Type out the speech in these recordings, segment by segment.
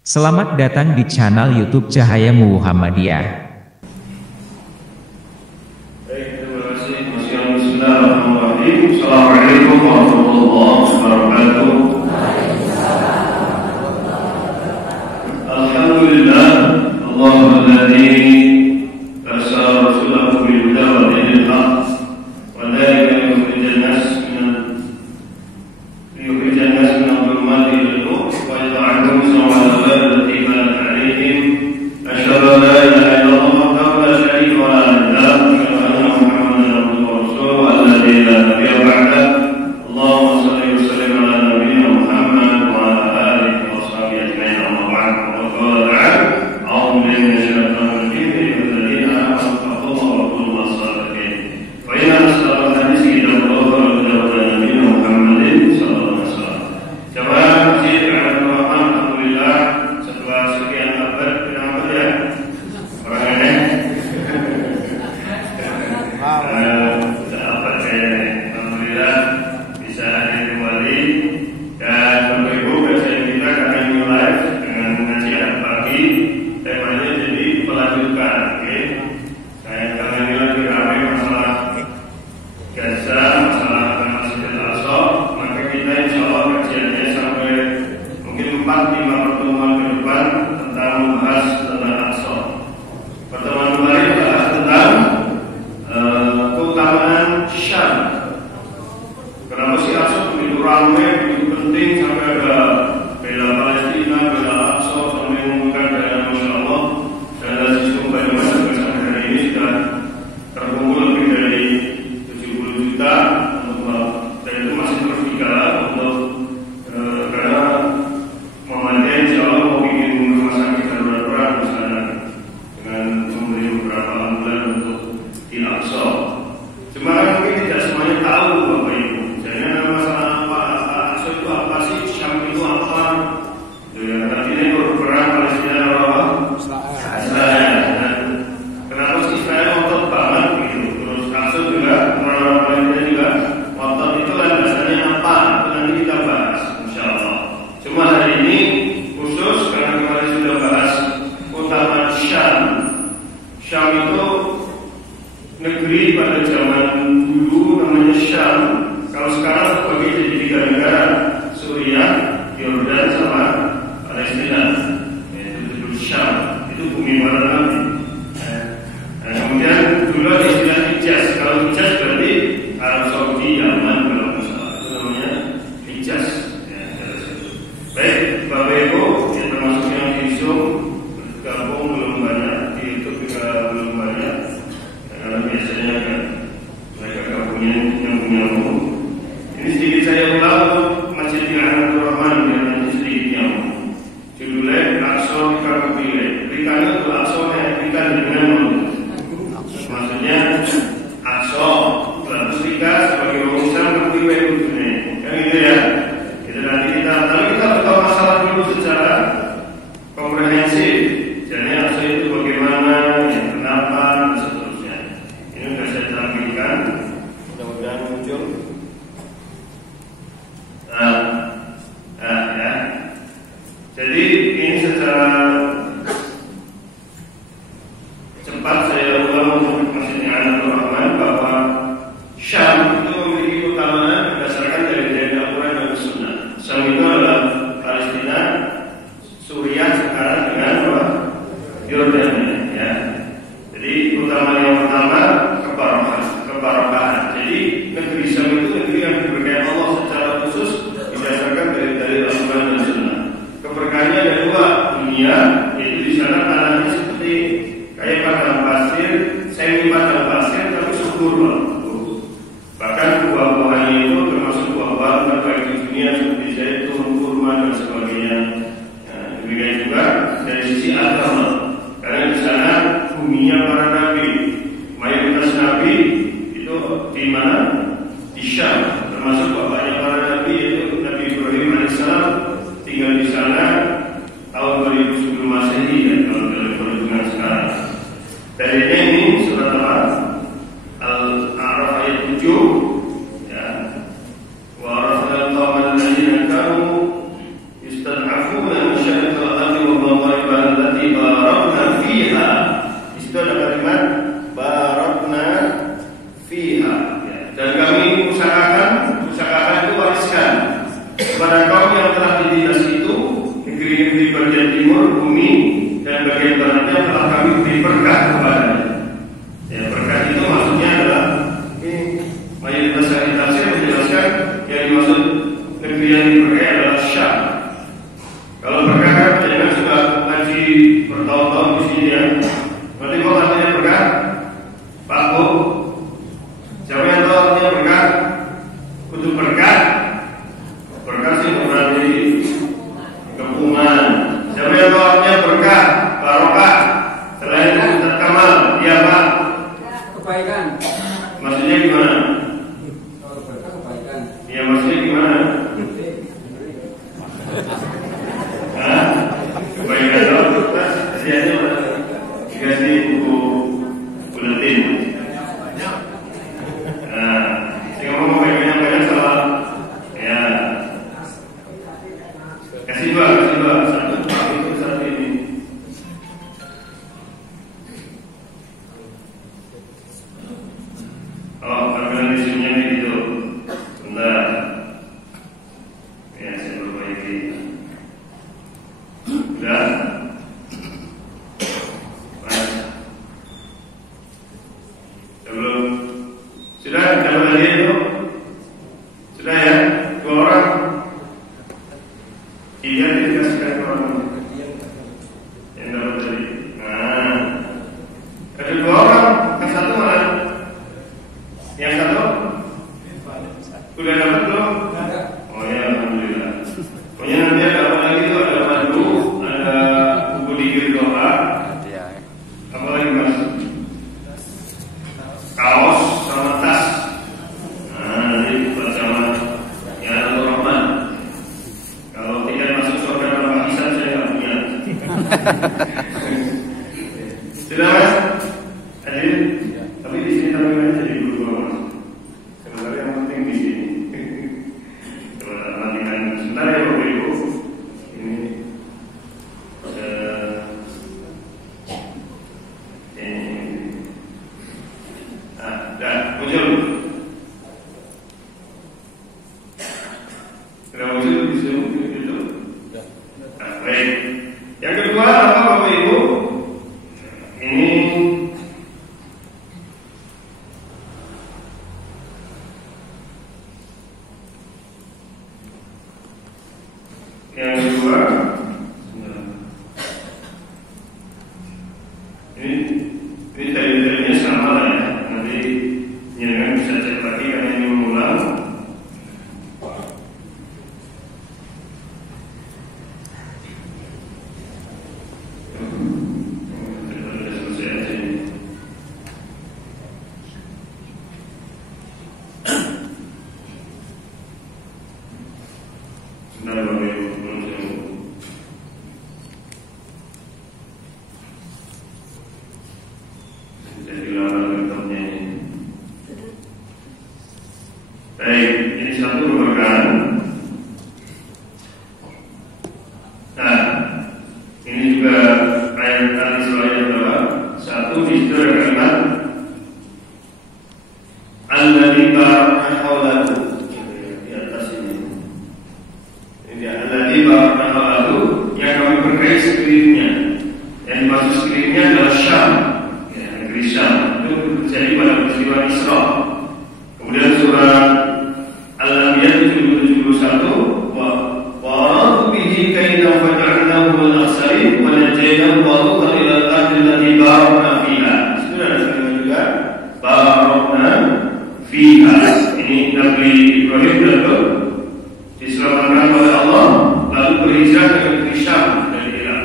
Selamat datang di channel YouTube Cahaya Muhammadiyah. Baik, terima kasih. Bismillahirrahmanirrahim. Assalamualaikum warahmatullahi wabarakatuh. Alhamdulillah, Allahumma ladzi arsala rasulahu bil huda wa dinil haqq wa dhalika yukhrijan nas min adh-dhulumati ila an-nur wa yud'ihim sawa'al allati kanat 'alaihim asyhadu an la ilaha illallah wahdahu la syarika lahu wa la ilaha illa Muhammadan abduhu wa rasuluhu alladzi la nabiyya ba'dahu. Allahumma shalli wa sallim ala nabiyyina Muhammad wa ala alihi wa sahbihi ajma'in. Amma ba'd. Qala ta'ala a'udzu billahi minash shaitanir rajim. Alladzina amanu taqullaha wa kunu ma'as-sadiqin. Fa inna asdaqal hadits kitabullah wa khairal hadi Muhammadin sallallahu alaihi wasallam. Jamaah masjid Al-Rahman, alhamdulillah setelah sekian abad, kenapa ya? Orang aneh. Abad kayaknya. Alhamdulillah bisa hadir kembali. Dan Bapak Ibu, biasanya kita akan mulai dengan pengajian pagi. Temanya jadi melanjutkan, oke? Karena ini lagi ramai masalah Gaza, masalah Masjid Al-Aqsa, maka kita insya Allah kajiannya sampai mungkin 4-5 pertemuan ke depan tentang membahas tentang Al-Aqsa. Pertemuan kemarin bahas tentang keutamaan Syam. Kenapa sih Al-Aqsa begitu ramai, begitu penting sampai ada bela Palestina, bela Al-Aqsa, sampai mengumumkan dan Masya Allah dan ada sistem banyak sampai hari ini sudah terkumpul lebih dari 70 juta dan itu masih terus berjalan untuk karena Muhammadiyah insya Allah mau bikin rumah sakit darurat di sana dengan memberi beberapa ambulan untuk di Al-Aqsa. Cuma kan mungkin tidak semuanya tahu Bapak Ibu. Jadi masalah apa Al-Aqsa itu apa sih, Syam itu apa? Ya, artinya perang Palestina apa? Israel. Kenapa sih Israel ngotot banget gitu? Terus Al-Aqsa juga orang Palestina juga ngotot, itu landasannya apa? Itu nanti kita bahas insya Allah. Cuma hari ini khusus karena kemarin sudah bahas keutamaan Syam. Syam itu negeri pada zaman dulu namanya Syam. Kalau sekarang terbagi jadi 3 negara, Suriah, Yordan, sama Palestina. Itu disebut Syam. Itu bumi para nabi. Nah, kemudian dulu ada istilah Hijaz. Kalau Hijaz berarti Arab Saudi, Yaman, kalau nggak salah. Itu namanya Hijaz. Ya, baik, Bapak Ibu, ya, termasuk yang di Zoom gabung belum banyak, di YouTube juga belum banyak. Karena biasanya kan mereka gabungnya nyambung-nyambung. Ini sedikit saya ulang untuk Masjid Al-Rahman yang nanti sedikit nyambung. Judulnya Al-Aqsa Dikabile. Rikanya itu Al-Aqsa yang rikan dengan maksudnya Aqsa terus rika sebagai urusan kabile itu nih. Kan gitu ya. Kita nanti tapi kita tahu masalah dulu secara komprehensif. Jadi Aqsa itu bagaimana, ya, kenapa, dan seterusnya. Ini sudah saya tampilkan. Mudah-mudahan muncul. Ya. Jadi ini secara cepat saya ulang untuk Masjid Al-Rahman bahwa Syam itu memiliki keutamaan berdasarkan dari Al-Quran dan Sunnah. Syam itu adalah Palestina, Suriah sekarang dengan Yordan, ya. Jadi keutamaan yang pertama kebarokahan. Jadi negeri Syam itu negeri yang diberkahi Allah secara khusus berdasarkan dari Al-Quran dan Sunnah. Keberkahannya ada 2, dunia, yaitu di sana tanahnya seperti kayak padang pasir, semi padang pasir tapi subur. Bahkan buah-buahannya itu termasuk buah-buahan terbaik di dunia seperti zaitun, kurma dan sebagainya. Nah, demikian juga dari sisi agama, karena di sana buminya para nabi. Mayoritas nabi itu di mana? Di Syam, termasuk bapaknya para nabi yaitu Nabi Ibrahim alaihissalam tinggal di sana tahun 2000 sebelum Masehi, ya, kalau dalam perhitungan sekarang. Dari ini surat Al-A'raf ayat 7, ya. Wa arafna al-qawma alladziina kanu yustad'afuna masyaariqal ardi wa fiha. Di situ ada kalimat barakna fiha. Ya. Dan kami usahakan itu wariskan kepada kaum yang telah ditindas itu negeri-negeri bagian timur bumi dan bagian baratnya telah kami beri berkah kepadanya. Ya, berkah itu maksudnya adalah ini mayoritas ahli tafsir menjelaskan yang dimaksud negeri yang diberkahi adalah Syam. Kalau berkah kan jangan sudah ngaji bertahun-tahun di sini ya. Berarti kalau artinya berkah, Pak Bu, siapa yang tahu artinya berkah? Untuk berkah, berkah sih berarti kepungan. Siapa yang tahu artinya berkah, barokah? Selain itu Ustaz Kamal, iya Pak. Kebaikan. Maksudnya gimana? Kalau berkah kebaikan. Iya maksudnya gimana? Hah? Kebaikan dong. Kasihannya mana? Dikasih buku buletin. Nah, saya ngomong banyak salah. Ya. Kasih dua. Satu itu satu ini. Oh, tampilan di sini gitu. Bentar. Ya, saya perbaiki. Sudah. Mas. Sebelum. Sudah, dapat lagi itu? Sudah ya? 2 orang. Iya, dikasihkan ke orang. Yang dapat tadi. Nah. Ada 2 orang. Yang satu mana? Yang satu? Sudah dapat belum? Oh ya, alhamdulillah. Pokoknya nanti ada apa lagi itu, ada madu, ada buku dikir doa. Apa lagi Mas? Kaos sama tas. Nah, nanti buat sama ya Rahman. Kalau tidak masuk surga tanpa hisab saya nggak punya. Sudah Mas? Hadir? Tapi di sini tampilannya jadi berdua Mas. Sebenarnya yang penting di sini. Coba matikan sebentar ya Bapak Ibu. Ini dah muncul. Sudah muncul di sini itu. Nah, baik. Yang kedua apa Bapak Ibu? Ini yang kedua ini dalil-dalilnya sama lah ya. Nanti jangan bisa cek lagi karena ini mengulang. Baik, ini satu merupakan. Nah, ini juga ayat tadi selain bahwa satu di situ ada kalimat alladzi barakna haulahu di atas ini. Ini alladzi barakna haulahu yang kami berkahi sekelilingnya. Yang dimaksud sekelilingnya adalah Syam, ya, negeri Syam. Itu terjadi pada peristiwa Isra. Kemudian surat Al-Anbiya 71 wa aradu bihi kaidan faj'alnahu al-akhsarin wa najaynahu wa lutan ila al-ardi allati barakna fiha. Sudah ada kalimat juga barakna fiha. Ini Nabi Ibrahim lalu diselamatkan oleh Allah lalu berhijrah ke negeri Syam dari Irak.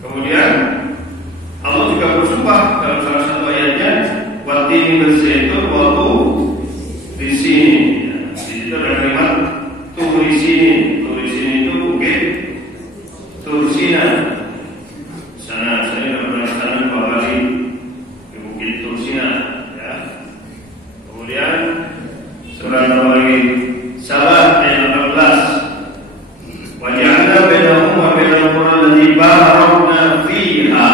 Kemudian Allah juga bersumpah dalam salah satu ayatnya watini berzaitun wa di sini. Di situ ada kalimat turi sini. Turi sini itu bukit Tursina. Sana saya sudah pernah sana 2 kali di bukit Tursina. Ya. Kemudian surat lagi Salat ayat 18. Wajahna bainahum wa bainal qura allati barakna fiha.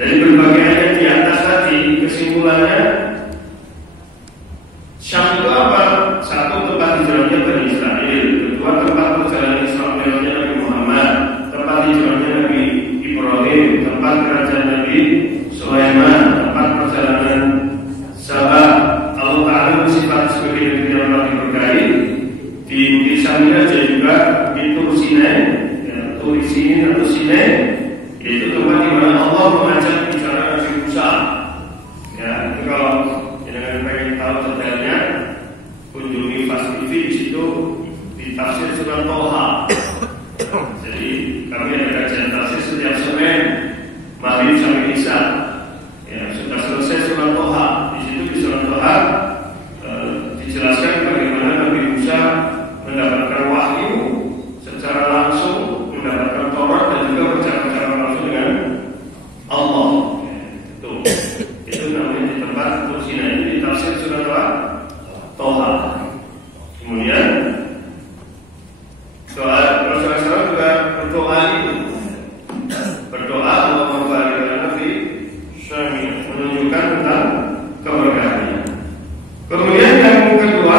Dari berbagai ayat di atas tadi, kesimpulannya Syam itu apa? Satu, tempat hijrahnya Bani Israel. Kedua, tempat perjalanan Israelnya Nabi Muhammad. Tempat hijrahnya Nabi Ibrahim. Tempat kerajaan Nabi Sulaiman. Tempat perjalanan sahabat Allah Ta'ala bersifat sebagai negeri yang telah diberkahi. Di Bukit Samir aja juga di Tur Sinai, Tur Sinin atau Sinai, itu tempat di mana Allah mengajak bicara Nabi Musa. Ya, itu kalau jangan pengen tahu detailnya, kunjungi Fast TV di situ di tafsir surat Toha. Jadi kami ada kajian tafsir setiap Senin, Maghrib sampai Isya. Ya, sudah selesai surat Toha. Di situ di surat Toha dijelaskan bagaimana Nabi Musa mendapatkan wahyu secara langsung, mendapatkan Taurat dan juga berbicara langsung dengan Allah. Itu namanya di tempat Tursina ini di tafsir surat Toha. Kemudian Rasulullah juga berdoa itu, berdoa Allah membalikkan Nabi Syami, menunjukkan tentang keberkahannya. Kemudian yang kedua,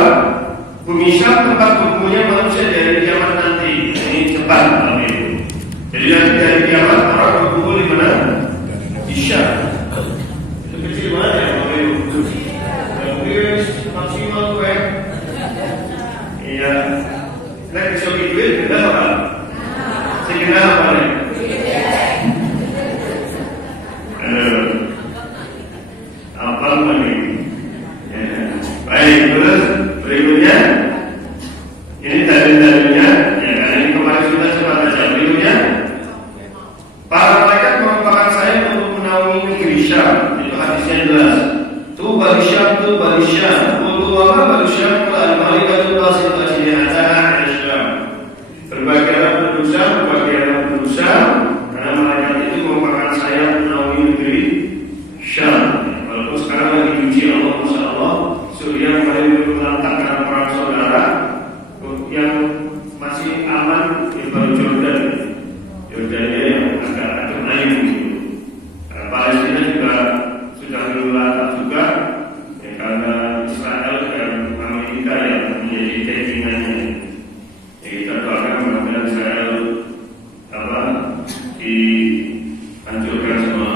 bumi Syam tempat berkumpulnya manusia dari kiamat nanti. Ini cepat kalau itu. Jadi nanti dari kiamat orang berkumpul di mana? Di Syam. Itu kecil banget ya kalau itu. Mungkin maksimal gue. Iya. Nek besok duit beda apa? Sekitar apa nih? Apa lagi? Baik, terus berikutnya ini dalil-dalilnya. Ya, karena ini kemarin sudah sempat baca. Berikutnya, para malaikat merupakan saya untuk menaungi negeri Syam. Itu hadisnya jelas. Tuba li Syam, tuba li Syam. Qultu wa ma bal Syam? Qala al-malaikatu tasifatu ajnihataha 'ala Syam. Berbahagialah penduduk Syam, berbahagialah penduduk Syam, karena malaikat itu merupakan saya menaungi negeri Syam. Walaupun sekarang lagi diuji Allah, Masya Allah, Suriah mulai melantakkan perang saudara yang masih aman di baru Jordan. Jordannya yang agak lain gitu. Palestina juga sudah melantak juga ya, karena Israel dan Amerika yang menjadi taggingannya. Ya, kita doakan mudah-mudahan Israel dihancurkan sama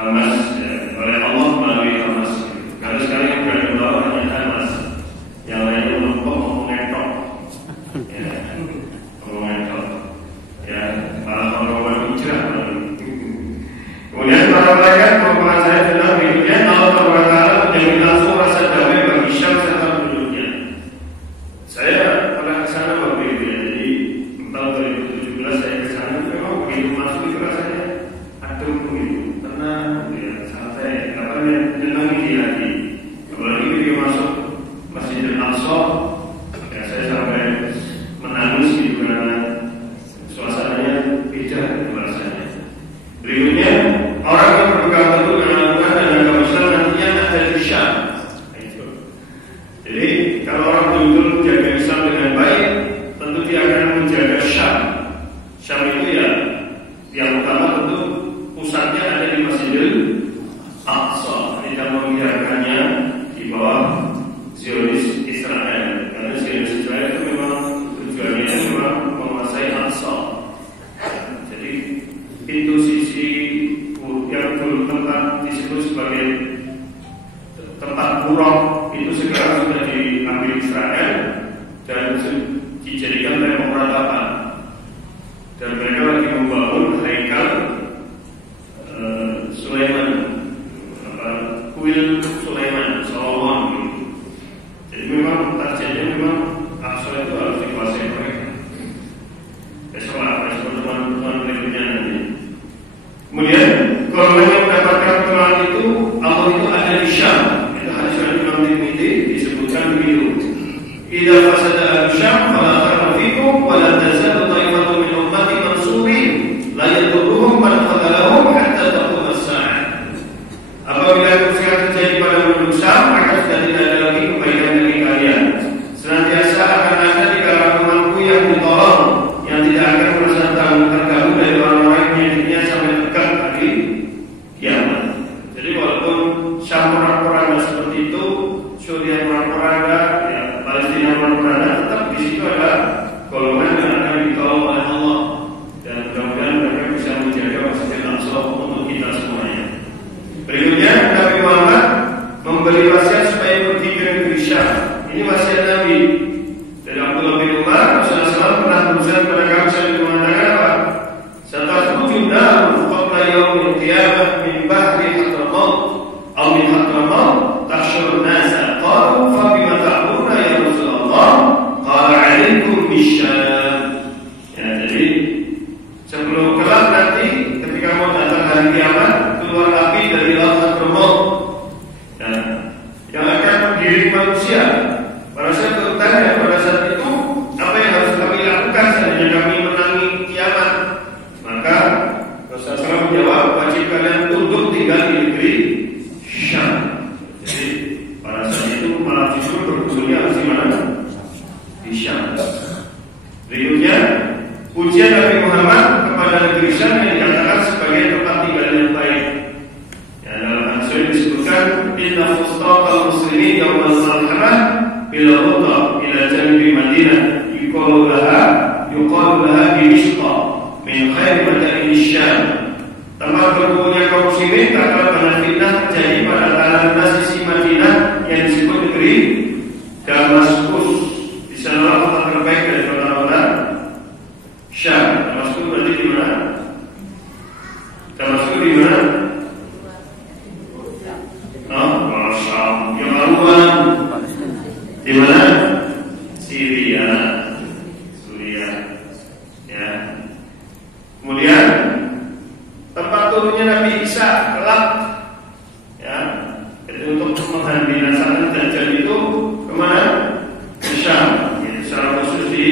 Hamas ya, oleh Allah melalui Hamas. Kalau sekali yang berada di bawah hanya Hamas, yang lainnya ngomong ngetok, ya, ngomong ngetok, ya, malah ngomong hijrah. Kemudian para malaikat merupakan saya benar berikutnya Allah berkata menjamin langsung rasa damai bagi Syam serta penduduknya. Saya pernah kesana waktu itu ya, jadi tahun 2017 saya kesana, memang begitu masuk itu rasanya adem begitu, tenang, ya, santai, kabarnya tenang di hati. Apalagi ketika masuk Masjidil Aqsa, ya saya sampai menangis gitu karena suasananya beda itu rasanya. Berikutnya, orang yang berpegang teguh dengan Al-Quran dan agama Islam nantinya ada di Syam. Jadi kalau orang betul-betul menjaga Islam dengan baik, tentu dia akan menjaga Syam. Syam itu ya yang utama tentu pusatnya ada di Masjidil Aqsa. Tidak membiarkannya di bawah Zionis Israel. Karena Zionis Israel itu memang tujuannya itu memang menguasai Aqsa. Jadi pintu sisi yang dulu tempat disebut sebagai tempat buruk itu sekarang sudah diambil Israel dan dijadikan tempat peradaban. Dan mereka lagi membangun haikal Sulaiman, kuil Sulaiman, Solomon. Jadi memang targetnya memang Aqsa itu harus dikuasai mereka. Besok teman-teman berikutnya nanti. Kemudian kalau yang mendapatkan pertolongan itu Allah itu ada di Syam. Itu hadis dari Imam Tirmidzi disebutkan begitu. Idza fasada al-Syam fala khaira fikum نار قبل يوم القيامة من بحر حضرموت أو من حضرموت تحشر الناس قالوا فبما تعبدون يا رسول الله قال عليكم بالشام. Ya, jadi sebelum kelak nanti ketika mau datang hari kiamat keluar api dari laut Hadramaut yang akan menggiring manusia. Para sahabat bertanya pada saat itu, apa yang harus kami lakukan seandainya kami menangi kiamat? Maka Rasulullah menjawab, wajib kalian untuk tinggal di negeri Syam. Jadi pada saat itu malah justru berkumpulnya harus di mana? Di Syam. Berikutnya, ujian Nabi Muhammad kepada negeri Syam yang dikatakan sebagai tempat tinggal yang baik. Ya, dalam hadis disebutkan, inna fustaqal muslimin yawmal malhamah bila uta ila janbi Madinah yuqalu laha Dimishqa min khair madain Syam. Tempat berkumpulnya kaum muslimin tatkala benar fitnah terjadi pada tanah sisi Madinah yang disebut negeri Damaskus. Di sana tempat terbaik dari kota-kota Syam. Damaskus berarti di mana? Damaskus di mana? Syam. Yang laluan di mana? Syria. Ya. Kemudian tempat turunnya Nabi Isa kelak, ya, itu untuk membinasakan Dajjal itu kemana? Ke Syam. Ya, secara khusus di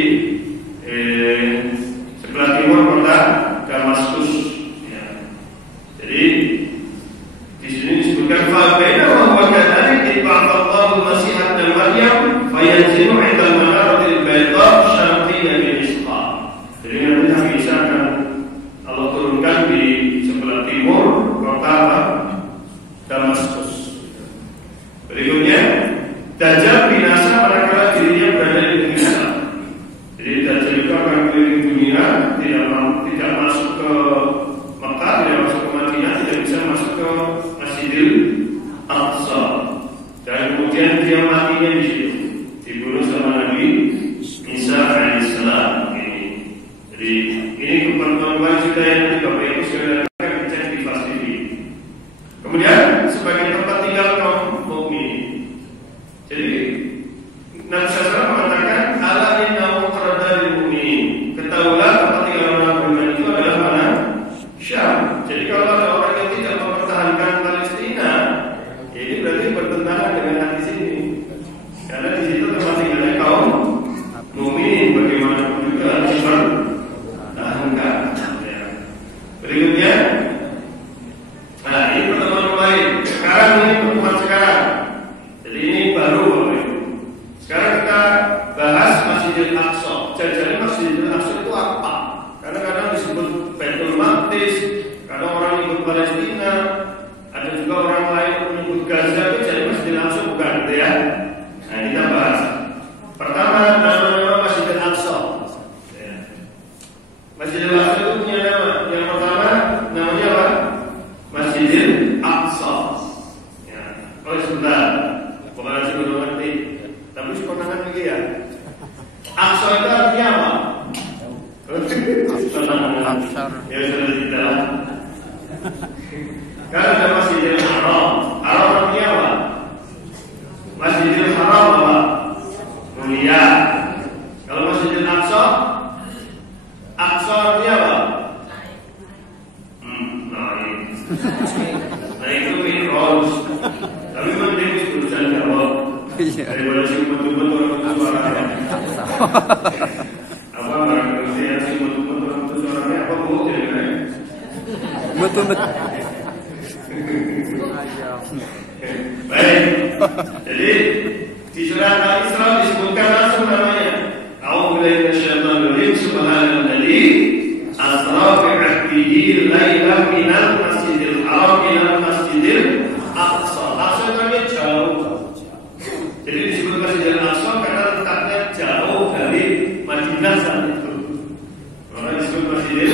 sebelah timur kota Damaskus. Ya. Jadi di sini disebutkan fa'baina wa huwa kadhalik ib'athallahu al-masih ibn Maryam fayanzilu 'inda al-manaratil bayda syarqiyya Dimishqa. Jadi Nabi Isa akan Allah turunkan di sebelah timur kota Damaskus. Berikutnya, Dajjal binasa manakala dirinya berada di negeri Syam. Jadi Dajjal itu akan keliling dunia, tidak masuk ke Mekah, tidak masuk ke Madinah, tidak bisa masuk ke Masjidil Aqsa. Dan kemudian dia matinya di situ, dibunuh sama Nabi Isa alaihissalam. Jadi ini keperluan kita yang Bapak Ibu sekalian akan dicek di Fast TV. Kemudian sebagai tempat tinggal kaum mukminin. Jadi Nabi SAW mengatakan ala innahu qaradul mukminin. Ketahuilah tempat tinggal orang beriman itu adalah mana? Syam. Jadi kalau ada orang yang tidak mempertahankan Palestina, ya ini berarti bertentangan dengan hadis ini. Karena di situ tempat tinggalnya kaum mukminin. Bagaimanapun juga harus bertahankan. Ya. Berikutnya, nah ini pertemuan lain. Sekarang ini pertemuan sekarang. Jadi ini baru Bapak Ibu. Sekarang kita bahas Masjidil Aqsa. Jadi Masjidil Aqsa itu apa? Kadang-kadang disebut Baitul Maqdis, kadang orang menyebut Palestina, ada juga orang lain menyebut Gaza. Itu jadi Masjidil Aqsa bukan, gitu ya? Nah kita bahas. Pertama nama Masjidil Aqsa. Ya. Masjidil Aqsa itu punya nama. Yang pertama namanya apa? Masjidil Aqsa. Ya. Oh sebentar, bukan nasi belum ngerti. Tapi sepenangan lagi ya. Aqsa itu artinya apa? Ya sudah tidak. Kan ada Masjidil Haram. Haram artinya apa? Masjidil Haram apa? Mulia. Kalau Masjidil Aqsa, Aqsa artinya apa? Nah itu Mi'raj. Tapi penting urusan jawab. Daripada si betul-betul orang itu suaranya. Apa barangkali yang si betul-betul orang itu suaranya apa bu? Betul-betul. Baik. Jadi di surat Al-Isra disebutkan langsung namanya. A'udzubillahi minasyaitonir rajim. Subhanalladzi asra bi 'abdihi lailan minal masjidil haram ilal masjidil aqsa. Aqsa itu jauh. Jadi disebut Masjidil Aqsa karena letaknya jauh dari Madinah saat itu. Maka disebut Masjidil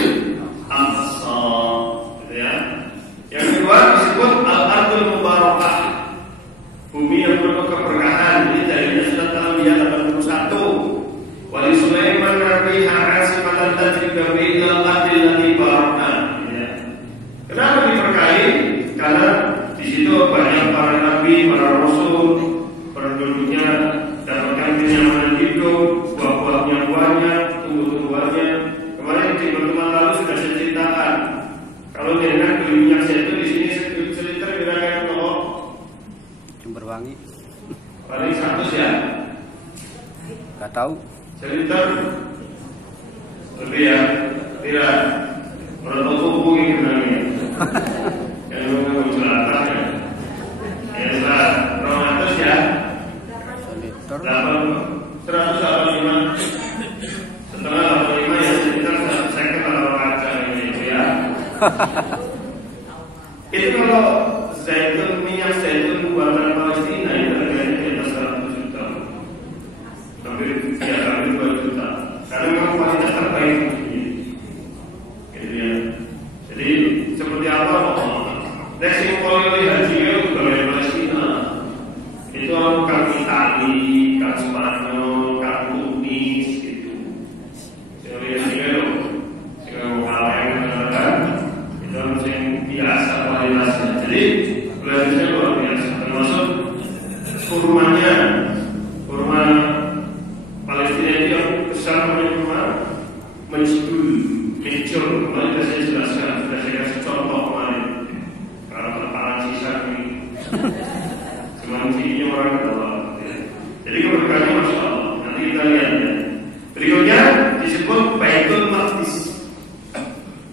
Aqsa. Gitu ya. Yang kedua disebut Al-Ardul Mubarakah. Bumi yang penuh keberkahan. Ini dari Surat Al-Anbiya 81. Wali Sulaiman rabiha asifatan tajri bi al-ardil lati barakna. Ya. tahu. Seliter lebih ya, tidak berapa kubu gitu namanya. Yang mau celaka ya. Yang salah, romantis ya. Seliter. 185 setengah 85 ya sekitar 1 second kalau kaca ini itu ya. Itu kalau minyak zaitun buatan Palestina itu harganya di atas 100 juta, hampir 2 juta. Karena memang kualitas terbaik gitu ya. Jadi seperti apa? Racing oil haji itu dari Palestina. Itu kan Itali, kan Spanyol, kan Tunis gitu. Saya lihat loh, saya mau kaleng kan, itu yang biasa kualitasnya. Jadi kualitasnya luar biasa. Termasuk kurmanya, kurma Palestina itu yang besar kurma menjul, kemarin saya jelaskan, sudah saya kasih contoh kemarin. Kalau terpalan sisa ini. Semangatnya orang tua. Jadi keberkahannya Masya Allah. Nanti kita lihat ya. Berikutnya disebut Baitul Maqdis.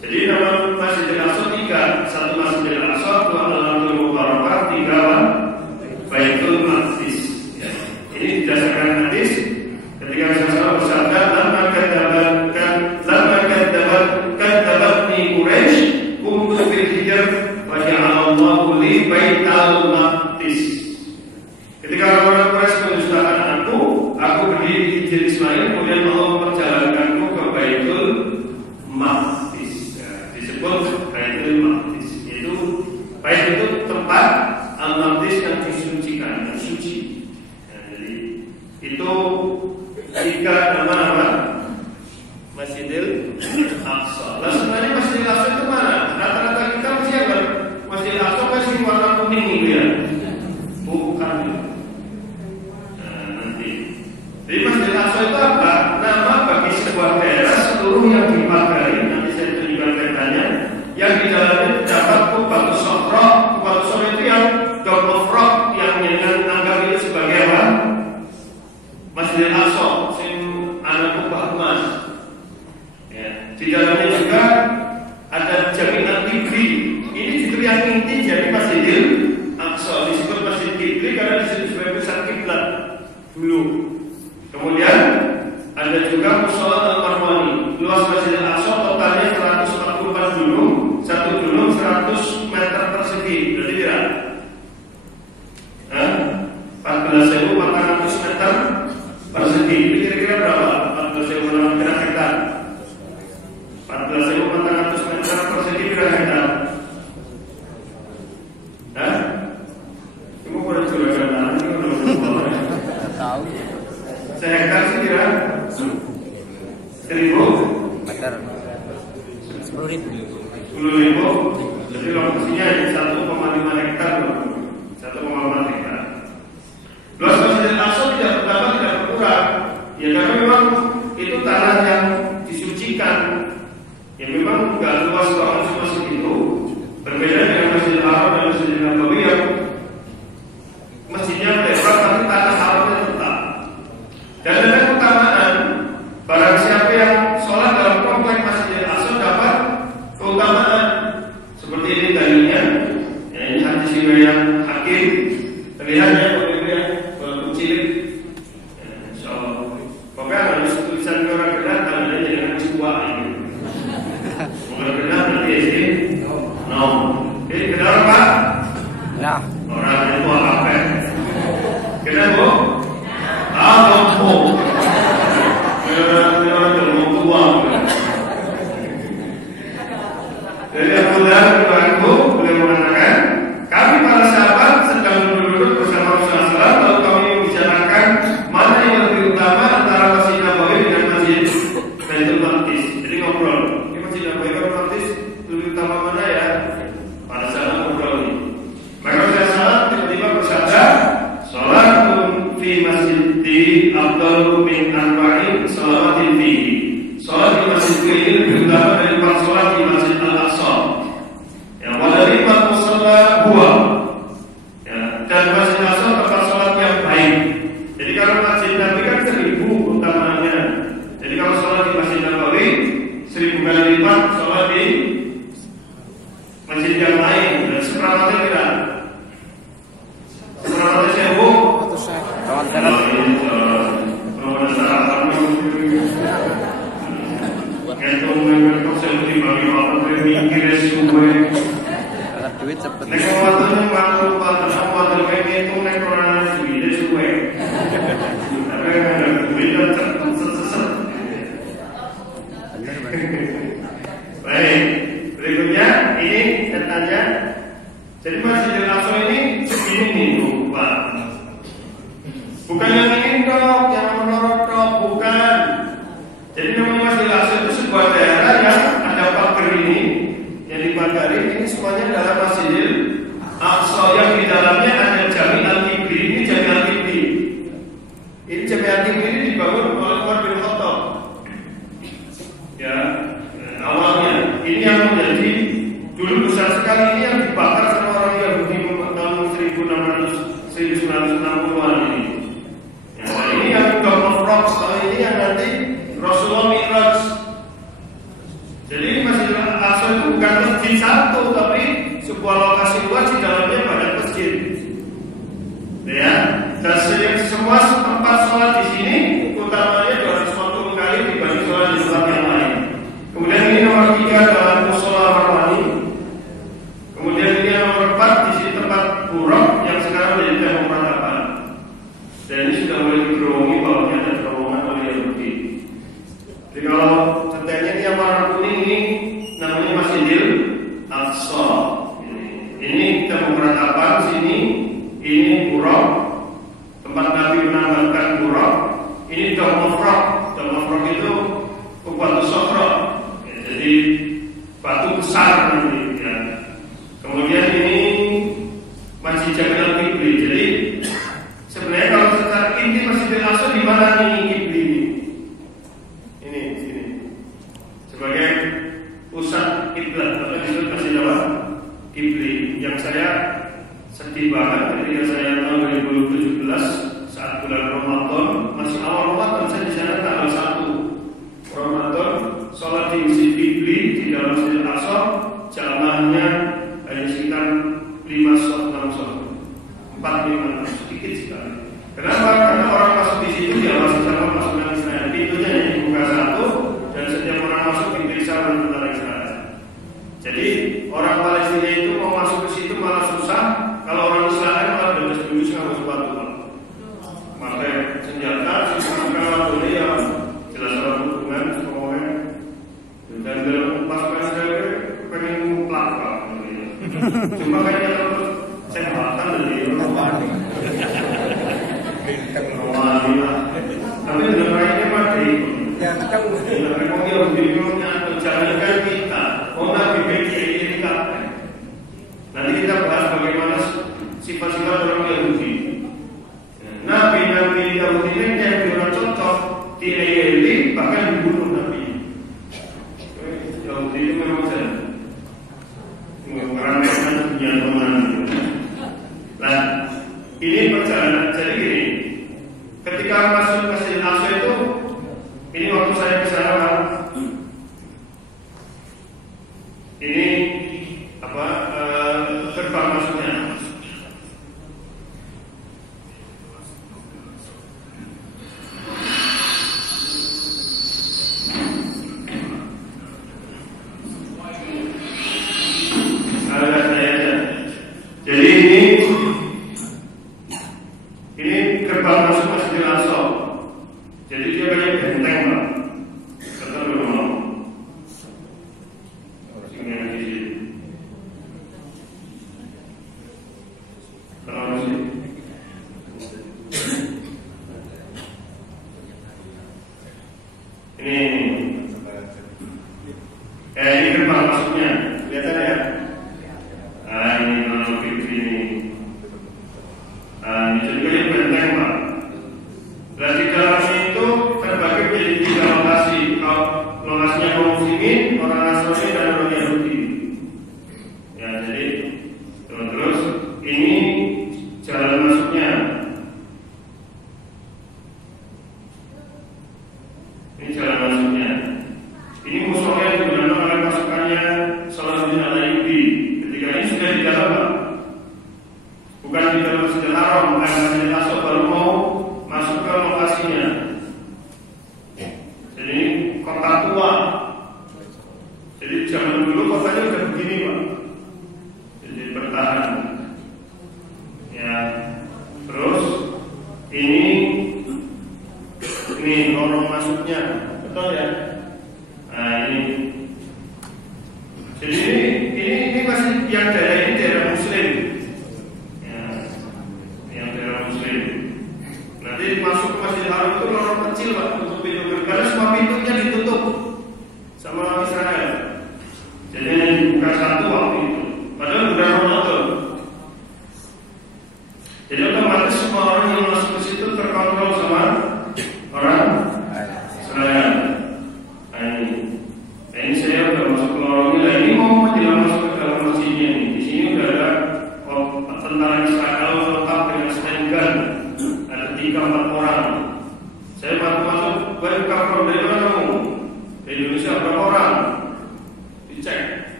Jadi nama Masjidil Aqsa 3. Satu Masjidil Aqsa, 2 Al-Ardul Mubarakah, 3 Baitul Maqdis ya. Ini berdasarkan hadis ketika Rasulullah bersabda, lama kadzabatni Quraisy kuntu fil hijr wa ja'alallahu li Baitul Maqdis. Ketika orang Quraisy mendustakan aku berdiri di Hijr Ismail, kemudian Allah memperjalankanku ke Baitul Maqdis. Ya, disebut Baitul Maqdis. Bait itu tempat Al-Maqdis yang disucikan, yang suci. Ya, jadi itu 3 nama Masjidil Aqsa. Lalu sebenarnya Masjidil Aqsa itu mana? Rata-rata kita masih apa? Masjidil Aqsa masih warna kuning gitu ya? Bukan. Jadi Masjidil Aqsa itu apa? Nama bagi sebuah daerah seluruh yang dipagari. Nanti saya tunjukkan petanya. Yang di dalamnya terdapat Kubatus Sofro. Kubatus Sofro itu yang Dome of Rock, yang dengan anggap itu sebagai apa? Masjidil Aqsa, sing anak kubah emas. Ya. Di dalamnya juga ada jaminan Qibli. Ini justru yang inti jadi Masjidil Aqsa. Disebut Masjid Qibli karena disebut sebagai pusat kiblat dulu. Kemudian ada juga Mushola Al-Marwani. Luas Masjidil Aqsa totalnya 144 gunung, satu gunung 100 meter persegi. Berarti kira 14.400 meter persegi. Itu kira-kira berapa? 14.400 hektar. 14.400 meter persegi kira hektar. Kamu boleh curahkan tangan ini udah Tahu. Sehektar sih kira 1.000 Meter. 10.000. 10.000. Jadi lokasinya 1,5 hektar, 1,4 hektar. Luas Masjidil Aqsa tidak berkurang. Ya karena memang itu tanah yang disucikan. Ya memang nggak luas banget cuma segitu. Berbeda dengan Masjidil Haram dan Masjidil Nabawi yang masjidnya lebar tapi tanah haramnya tetap. Dan ada keutamaan, barang siapa yang sholat dalam komplek Masjidil Aqsa dapat keutamaan seperti ini dalinya. masjid yang lain. Dan seperangkatnya kira seperangkatnya sewu. Kawan sehat. Duit cepet. Baik, berikutnya ini katanya. Jadi Masjidil Aqsa ini segini nih, Pak. Bukan yang ini dok, yang menurut dok, bukan. Jadi namanya Masjidil Aqsa itu sebuah daerah yang ada pagar ini, yang dipagari ini semuanya adalah Masjidil Aqsa yang di dalamnya ada Jami Al-Qibli. Ini Jami Al-Qibli. Ini Jami Al-Qibli ini dibangun oleh Umar bin Khattab. Ya, awalnya ini yang menjadi dulu besar sekali, ini yang dibakar sama orang Yahudi tahun 1960-an ini. Ya, ini yang Dome of Rock, ini yang nanti Rasulullah Mi'raj. Jadi Masjidil Aqsa itu bukan masjid satu, tapi sebuah lokasi luas di dalamnya banyak masjid. Ya, dan semua tempat sholat di sini utamanya 250 kali dibanding sholat di tempat yang lain. Kemudian ini nomor 3 adalah Musola Marwani. Kemudian ini nomor 4 di sini tempat buruk yang sekarang menjadi tembok ratapan. Dan ini sudah mulai digerungi bawahnya ada terowongan oleh Yahudi. Jadi kalau detailnya ini yang warna kuning ini namanya Masjidil Aqsa. Ini tembok ratapan sini, ini buruk tempat Nabi menambahkan buruk. Ini Dome of Rock. Dome of Rock itu Batu Sokro. Jadi batu besar nanti ya. Kemudian ini Masjid Jami Al-Qibli. Jadi sebenarnya kalau secara inti Masjidil Aqsa di mana nih Qibli ini? Ini sini. Sebagai pusat kiblat atau disebut Masjid apa? Qibli. Yang saya sedih banget ketika saya tahun 2017 saat bulan Ramadan, masih awal Ramadan, saya di sana tanggal 1 Ramadan, sholat di Masjid Qibli di dalam Masjidil Aqsa, jamaahnya hanya sekitar 5 shot, 6 shot, 4, 5, sedikit sekali. Kenapa? Karena orang masuk di situ diawasi sama pasukan Israel. Pintunya yang dibuka satu, dan setiap orang masuk diperiksa oleh tentara Israel. Jadi orang Palestina itu mau masuk ke situ malah susah. Kalau orang Israel malah bebas-bebas nggak sepatu, pakai senjata, kalau boleh ya jelas orang hubungan semuanya. Dan dalam pasukan Israel pengen mutlak pak. Cuma kayaknya terus sehatan dari Romani. Tapi dengan lainnya mati. Mereka yang bingungnya menjalankan kita. Oh Nabi ini kita. Nanti kita bahas bagaimana sifat-sifat orang Yahudi. Nabi Yahudi ini yang tidak cocok dielili bahkan dibunuh Nabi. Yahudi itu memang saja meremehkan dunia teman. Nah, ini perjalanan. Jadi gini, ketika masuk ke Masjidil Aqsa itu, ini waktu saya ke sana, ini apa gerbang masuknya.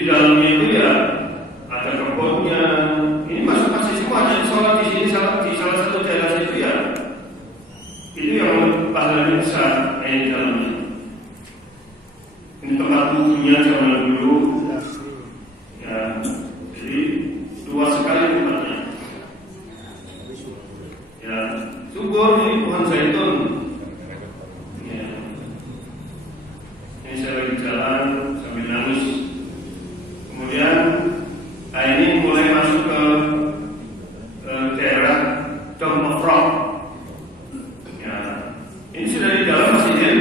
di dalamnya itu ya ada kebunnya. Ini masih semua ada sholat di sini, di salah satu daerah itu ya. Itu yang pahalanya besar di dalamnya. Ini tempat wudhunya zaman dulu. Ya, jadi luas sekali tempatnya. Ya, subur ini pohon zaitun. Ya. Ini saya lagi jalan sambil nangis. Kemudian ini mulai masuk ke daerah Dome of Rock. Ya, ini sudah di dalam Masjidil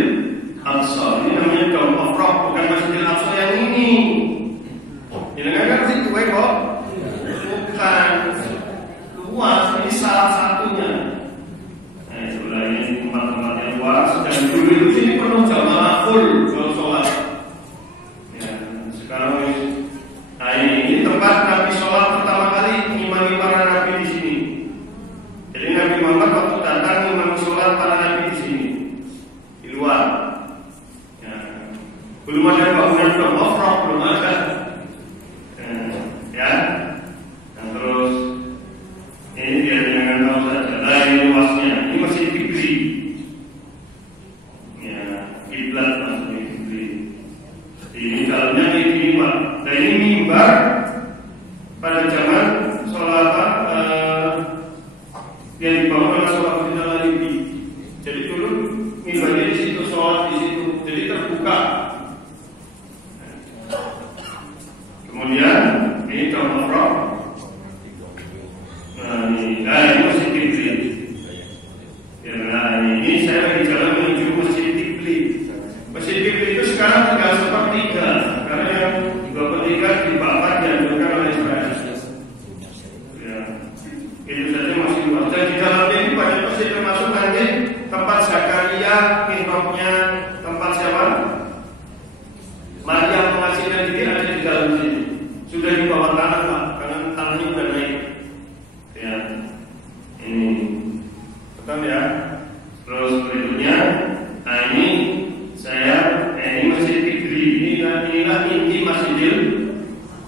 Aqsa. Ini namanya Dome of Rock, bukan Masjidil Aqsa yang ini. Ini kan situ kok? Bukan. Luas, ini salah satunya. Nah, sebelah ini tempat-tempat yang luas. Dan dulu itu sini penuh jamaah full kalau sholat. Ya, sekarang ini tempat Nabi sholat pertama kali mengimami para nabi di sini. Jadi Nabi Muhammad waktu datang mengimami sholat para nabi di sini, di luar. Ya. Belum ada bangunan Dome-of-Rock, belum ada. Ya. Dan terus ini biar jangan tahu saja. Nah, ini luasnya. Ini masih Fikri. Ya, kiblat maksudnya Fikri. Ini dalamnya ini Pak. Dan ini mimbar pada zaman sholat yang dibangun oleh sholat final Libi. Jadi dulu mimbarnya di situ, sholat di situ. Jadi terbuka. Kemudian ini Dome of Rock. Nah ini Masjid Qibli. Ya, nah ini saya lagi jalan menuju Masjid Qibli. Masjid Qibli itu sekarang tinggal sepertiga, karena yang 2/3 dibakar dan dihancurkan oleh Israel. Ya, itu saja masih luas. Dan di dalamnya ini banyak masjid, termasuk nanti tempat Zakaria, mihrabnya, tempat siapa? Maria mengasihkan diri ada di dalam sini. Sudah di bawah tanah Pak, karena tanahnya sudah naik. Ya, ini betul ya. Terus berikutnya, nah ini saya, ini Masjid Qibli. Inilah inti Masjidil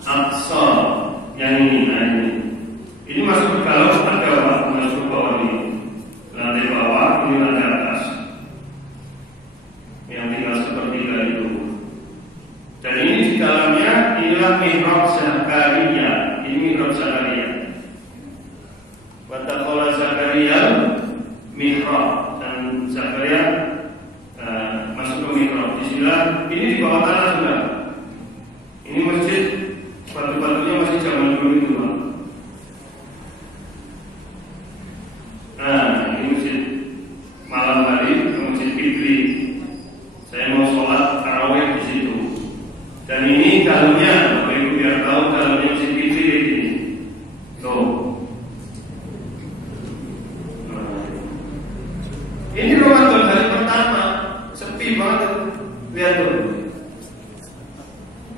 Aqsa yang ini. Nah ini masuk ke dalam ada Pak, masuk ke bawah ini. Lantai bawah, ini lantai atas. Yang tinggal sepertiga itu. Dan ini di dalamnya inilah mihrab Zakaria. Ini mihrab Zakaria. Watakala Zakaria mihrab, dan Zakaria masuk ke mihrab. Disinilah ini di bawah tanah sudah. Ini masjid batu-batunya masih zaman dulu itu Pak. Nah ini masjid malam hari, Masjid Qibli. Saya mau sholat tarawih di situ. Dan ini dalamnya, Bapak Ibu biar tahu dalamnya Masjid Qibli ini. Tuh. Ini Ramadan hari pertama, sepi banget. Lihat tuh,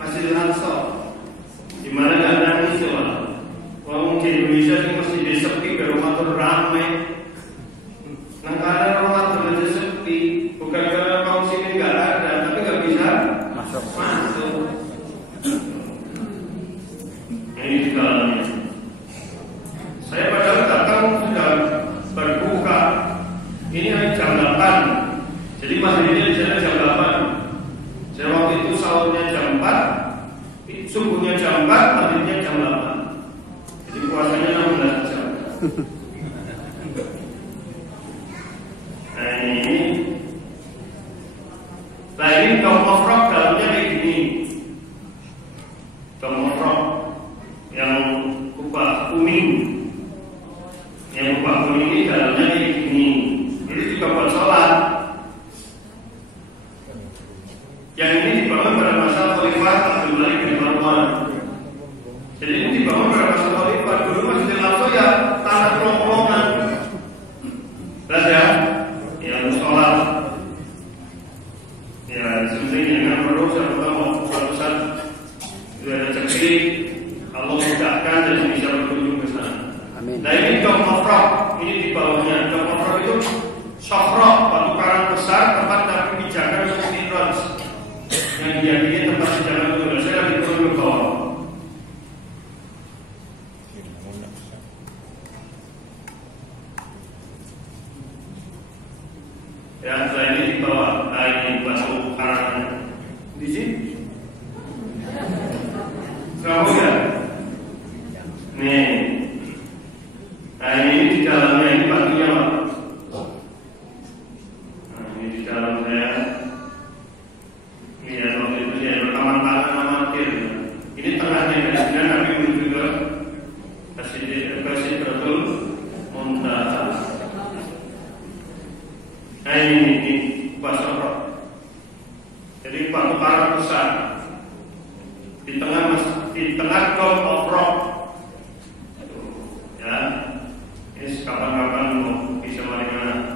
Masjidil Aqsa. Di mana nggak nangis coba? Orang di Indonesia ini masih sepi, ke Ramadan ramai. Nah karena Ramadan aja sepi, bukan karena kaum sini nggak ada, tapi nggak bisa masuk. Ini di dalamnya. Saya padahal datang sudah berbuka. Ini jam 8. Jadi maghribnya di sana jam 8. Saya waktu itu sahurnya jam 4, subuhnya jam 4, maghribnya jam 8. Jadi puasanya 16 jam. Nah ini Dome of Rock dalamnya kayak gini. Dome of Rock yang kubah kuning. Yang kubah kuning ini dalamnya kayak gini. Ini juga buat sholat. Yang ini dibangun pada masa Khalifah Abdul Malik bin Marwan. Jadi ini dibangun pada masa Khalifah. Dulu Masjidil Aqsa ya tanah pelong-pelongan. Jelas ya? Yang sholat. Ya, sebenarnya jangan perlu suatu saat sudah ada ceklik, Allah mudahkan dan bisa berkunjung ke sana. Amin. Nah ini Dome of Rock, ini di bawahnya. Dome of Rock itu Shafra, batu karang besar tempat Nabi pijakan untuk Mi'raj. Yang diyakini tempat pijakan itu. Saya lagi turun ke bawah. Ya, setelah ini di bawah. Nah, ini masuk karangan di sini. Kamu ya? Nih. Nah, ini di dalamnya, ini batunya Pak. Nah, ini di dalam saya. Ini ya, waktu itu saya rekaman tangan amatir. Ini tengahnya dari sini, tapi menuju ke Sidratul Muntaha. Nah, ini Basra. Jadi batu karang besar di tengah Dome of Rock. Ya, ini kapan-kapan mau bisa mari mana.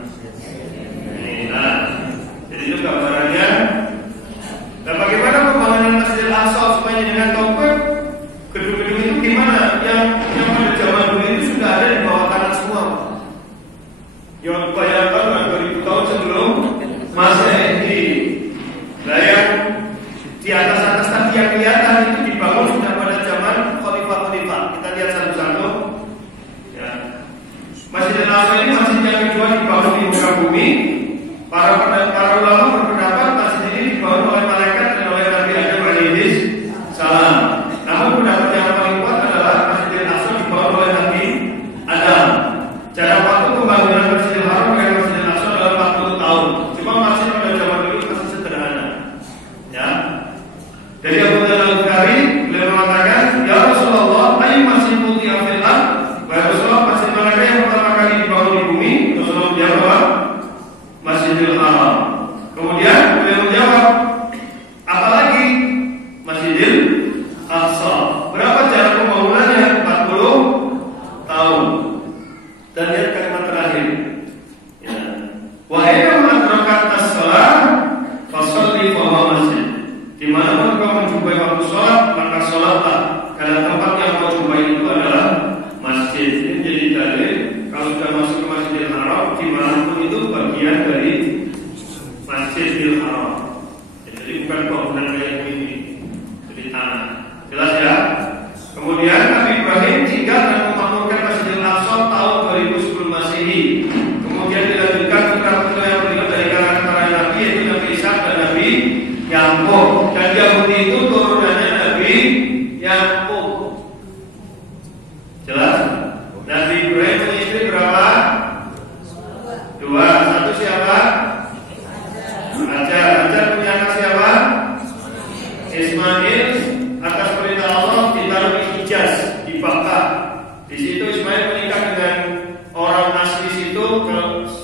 Ini, nah, jadi itu gambarannya. Dan bagaimana pembangunan Masjidil Aqsa supaya dengan topik gedung-gedung itu gimana? Yang pada zaman dulu itu sudah ada di bawah tanah semua. Yang bayangkan 2000 tahun sebelum Masehi. Nah, yang di atas tadi yang kelihatan itu dibangun sudah pada zaman khalifah-khalifah. Kita lihat satu-satu. Ya. Masjidil Aqsa ini masjid yang kedua dibangun di muka bumi. Para ulama berpendapat masjid ini dibangun oleh malaikat dan oleh Nabi Adam alaihi salam. Namun pendapat yang paling kuat adalah Masjidil Aqsa dibangun oleh Nabi Adam. Jarak waktu pembangunan Masjidil Haram dengan Masjidil Aqsa adalah 40 tahun. Cuma masjid pada zaman dulu masih sederhana. Ya. Jadi Abu Dzar Al-Ghifari beliau mengatakan, "Ya Rasulullah, ayu masjid putih fil ard?" Wahai Rasulullah, masjid mana yang pertama kali dibangun di bumi? Rasulullah menjawab, Masjidil Haram. Kemudian beliau menjawab, apalagi? Masjidil Aqsa. Berapa jarak pembangunannya? 40 tahun. Dan lihat kalimat terakhir. Ya. Wahai man adrakat as-shalah fasholli fa huwa masjid. Dimanapun kau menjumpai waktu sholat, maka sholatlah. Karena tempat yang kau jumpai itu adalah masjid. Ini menjadi dalil kalau sudah masuk ke Masjidil Haram, dimanapun itu bagian dari Masjidil Haram. Jadi bukan bangunan kayak ini, jadi tanah. Jelas ya? Kemudian Nabi Ibrahim tinggal dan memakmurkan Masjidil Aqsa tahun 2010 Masehi. Kemudian dilanjutkan putra-putra yang beriman dari kalangan para nabi, yaitu Nabi Ishak dan Nabi Yakub. Dan Yahudi itu turunannya Nabi Yakub. Jelas? Nabi Ibrahim punya istri berapa? 2. Satu siapa? Hajar punya anak siapa? Ismail. Atas perintah Allah ditaruh di Hijaz, di Bakkah. Di situ Ismail menikah dengan orang asli situ,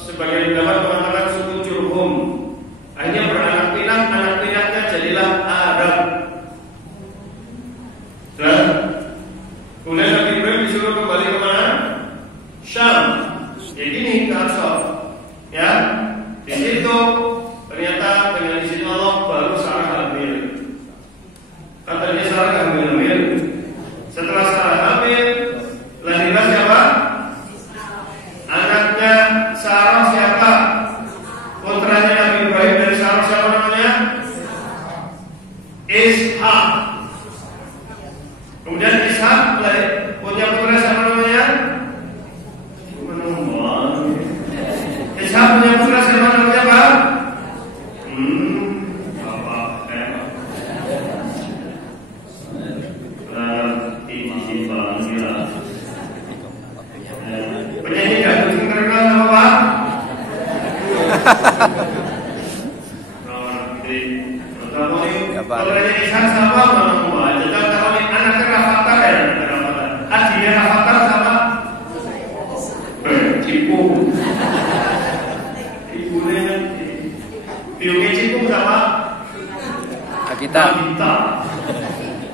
sebagian ulama mengatakan suku Jurhum. Akhirnya beranak pinak, anak pinaknya jadilah Arab. Dan kemudian Nabi Ibrahim disuruh kembali ke mana? Syam. Jadi ini ke Aqsa. Ya, di situ ternyata dengan izin Allah baru Sarah hamil. Katanya Sarah hamil. Setelah Sarah hamil, lahirlah siapa? Anaknya Sarah siapa? Putranya Nabi Ibrahim dari Sarah siapa namanya? Ishak. Kemudian Ishak punya putra siapa namanya? Ishak punya putra siapa namanya Pak? Penyanyi dangdut terkenal nama Pak? Putranya Ishak siapa? Jadi kalau anaknya Rafathar ya? Adiknya Rafathar siapa? Cipung. Ibunya biungnya Cipung sama Kita.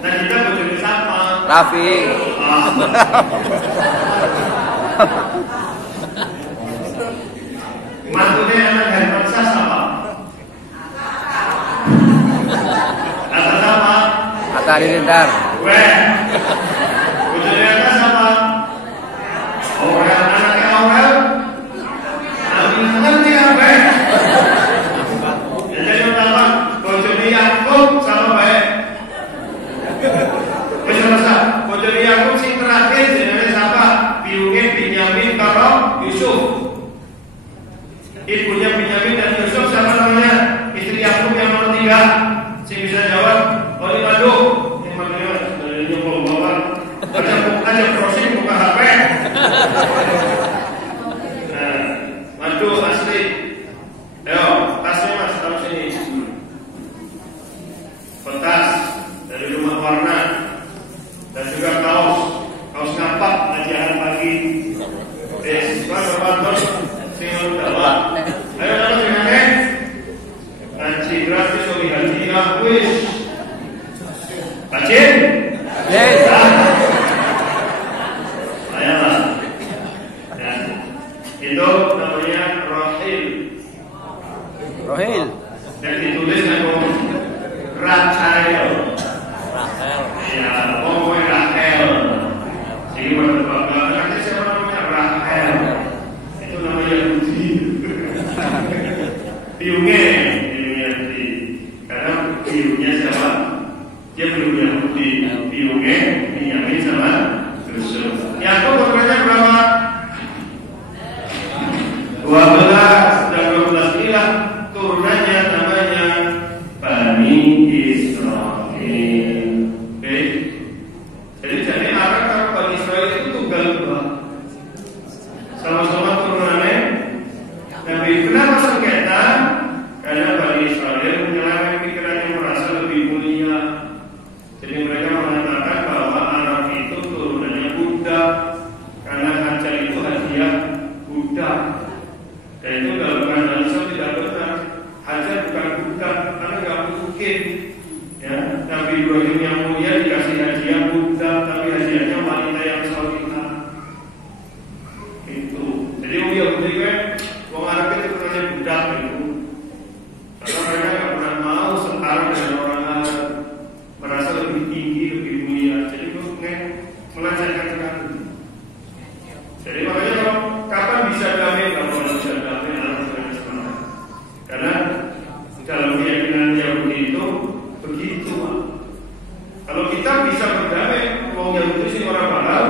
Nah kita bojone siapa? Raffi. Mantunya anak Herman siapa? Kata siapa? Atta Halilintar. Weh. Bojone anak siapa? Aurel, anaknya Aurel. Ngerti ya, Weh? Jadi pertama, bojone Yakub sama baik. Bojone Yakub sing terakhir jenenge siapa? Biungnya Binyamin karo Yusuf. Ibunya Binyamin dan Yusuf enggak? Saya bisa jawab. Oh di Bandung. Yang makanya dari nyokong bawa. Aja browsing buka HP. Nah, madu asli. Ayo, tasnya mas, taruh sini. Kertas dari rumah warna dan juga kaos ngapak ajaran pagi. Bapak singon dawa. Ayo taruh sini. Ngaji gratis oleh haji kuis. Kacin? Yes. Ayolah. Ya. Itu namanya rohil. Rohil. Dan ditulis dengan Rachel. Ya, pokoknya Rachel. Jadi berbangga. Nanti siapa namanya Rachel? Itu namanya Yahudi. Biungnya Yahudi. Karena biungnya siapa? Dia belum Yahudi. Biungnya Binyamin sama Yusuf. Yakub umurnya berapa? 12 dan 12 ilah turunannya namanya Bani Israel. Oke. Jadi Arab kalau Bani Israel itu tunggal dua. Sama-sama turunannya. Tapi kenapa sengketa? Karena Bani Israel menyelami pikiran yang merasa lebih mulia. Jadi mereka mengatakan bahwa Arab itu turunannya Buddha. Karena Hajar itu hadiah Buddha. Dan itu dalam analisa tidak benar. Hajar bukan Buddha, karena nggak mungkin. Ya, Nabi Ibrahim yang mulia dikasih hadiah Buddha, tapi hadiahnya wanita yang salihah. Itu. Jadi Yahudi kan, wong Arab itu namanya Buddha itu. Karena mereka nggak pernah mau setara dengan orang Arab, merasa lebih tinggi, lebih mulia. Jadi itu melecehkan sekali. Jadi makanya kalau kapan bisa damai, kalau bisa damai harus dengan semangat. Karena dalam keyakinan Yahudi itu begitu. Kalau kita bisa berdamai, mau Yahudi sih orang Barat.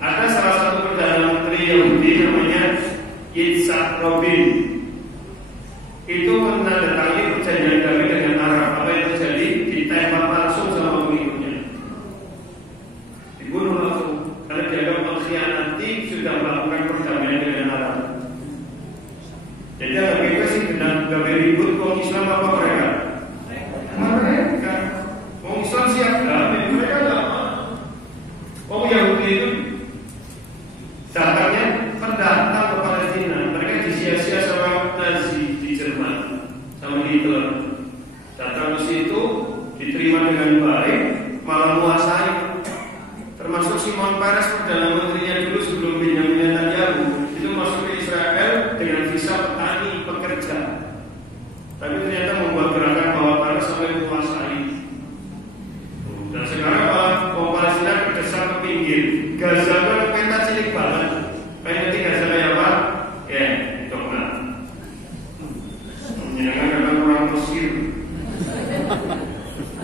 Ada salah satu perdana menteri Yahudi namanya Yitzhak Rabin. Itu menandatangani perjanjian damai dengan Arab. Apa yang terjadi? Ditembak langsung sama pengikutnya. Dibunuh langsung. Karena dianggap mengkhianati sudah melakukan perdamaian dengan Arab. Jadi agak kita sih gak ribut orang Islam apa mereka? Mereka. Orang Islam siap damai, mereka gak mau. Orang Yahudi itu datangnya pendatang ke Palestina. Mereka disia-sia sama Nazi di Jerman, sama Hitler. Datang ke situ diterima dengan baik, malah menguasai. Termasuk Simon Peres perdana menterinya dulu sebelum Benjamin Netanyahu itu masuk ke Israel dengan visa petani pekerja. Tapi ternyata membuat gerakan bawah tanah sampai menguasai. Dan sekarang orang Palestina berdesak ke pinggir. Gaza kan peta cilik banget. Pengen di Gaza kayak apa? Ya, itu benar. Menyenangkan karena orang Mesir.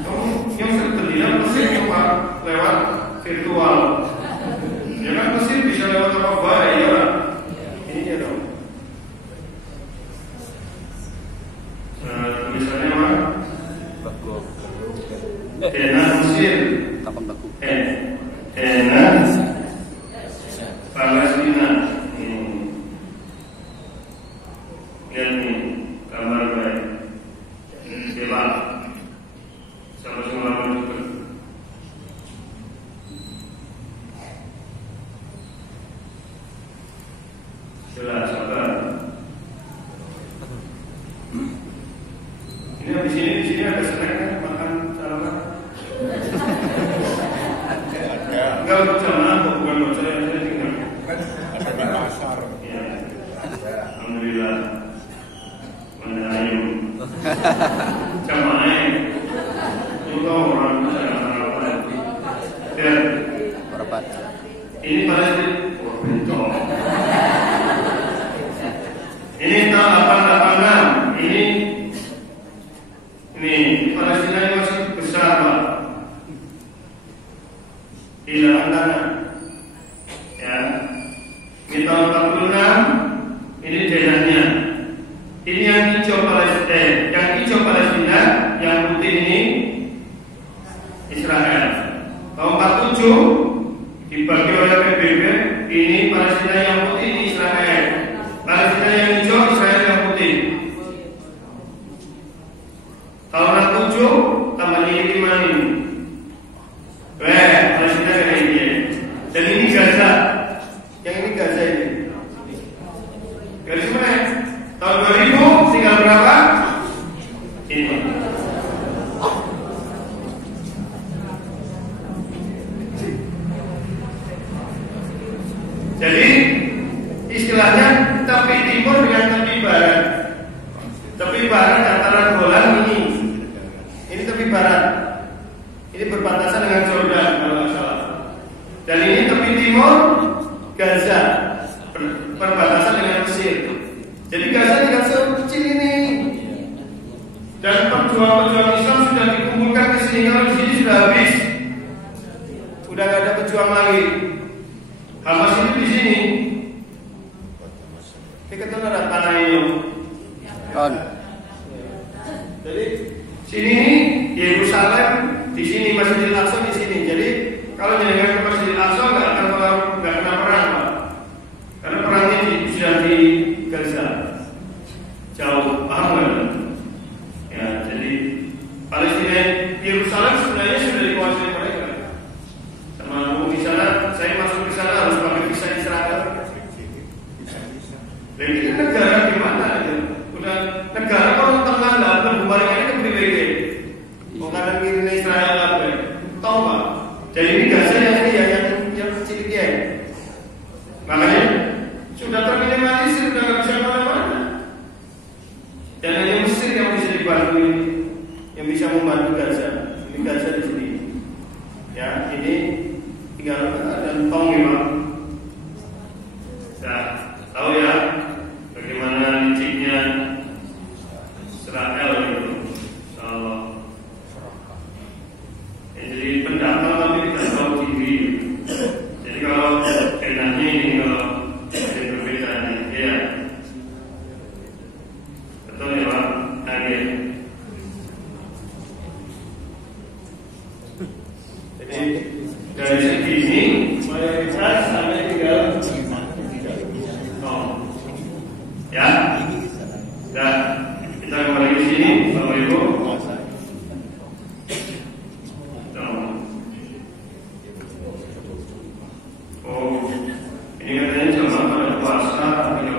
Kamu yang terpedina Mesir cuma lewat virtual. Ya kan Mesir bisa lewat apa baik ya. Ini ya dong. Misalnya apa? Enak Mesir. Enak Palestina. Lihat nih gambar baik. Jelas. Sama-sama juga. Jelas, sabar. Ini di sini ada snack kan? Makan sarapan. Enggak untuk jamaah, bukan buat saya tinggal. Ada pasar. Ya. Alhamdulillah. Menayu. Jamaah. Juga orang sarapan. Ya. Berapa? Ini Palestina. Bentuk. Ini tahun 886. Ini Palestina ini masih besar Pak. Hilang tanah. Ya. Ini tahun 46. Ini denahnya. Ini yang hijau Palestina. Yang hijau Palestina, yang putih ini Israel. Tahun 47 dibagi oleh PBB, ini Palestina yang putih, ini Israel. Palestina yang hijau, Israel yang putih. Tahun 67 tambah ini 5 ini. Palestina kayak ini. Dan ini Gaza. Yang ini Gaza ini. Garis mana? Tahun 2000 tinggal berapa? Ini. Jadi istilahnya tepi timur dengan tepi barat. Tepi barat dataran Golan ini. Ini tepi barat. Ini berbatasan dengan Jordan kalau nggak salah. Dan ini tepi timur Gaza, perbatasan dengan Mesir. Jadi Gaza tidak sekecil ini. Dan pejuang-pejuang Islam sudah dikumpulkan ke sini. Kalau di sini sudah habis, sudah nggak ada pejuang lagi. Hamas itu di sini. Kita tahu ada tanah ini. Jadi sini Yerusalem, di sini Masjidil Aqsa di sini. Jadi kalau jangan ke Masjidil Aqsa nggak kena perang, Pak. Karena perangnya sudah di Gaza. Jauh, paham nggak? Ya, jadi Palestina, Yerusalem sebenarnya sudah dikuasai mereka. Sama mau di sana, saya masuk ke sana harus pakai visa Israel. Dan ini negara di mana? Ya? Udah negara kalau tengah lah berbubaran ini keprivilege. Kanan kiri Israel apa? Tahu Pak? Jadi ini Gaza yang ini ya, yang kecil dia. Makanya sudah terminimalisir, sudah nggak bisa kemana-mana. Dan hanya Mesir yang bisa dibantu ini, yang bisa membantu Gaza. Ini Gaza di sini. Ya, ini tinggal dan tong memang. Nah, tahu ya bagaimana liciknya Israel itu. Jadi pendatang tapi tidak tahu diri. Jadi kalau enaknya ini kalau ada perbedaan ini, ya betul ya Pak. Akhir. Jadi dari segi ini mayoritas sampai tinggal ya. Dan kita kembali ke sini, Bapak Ibu. Ini katanya jamaah pada puasa, ini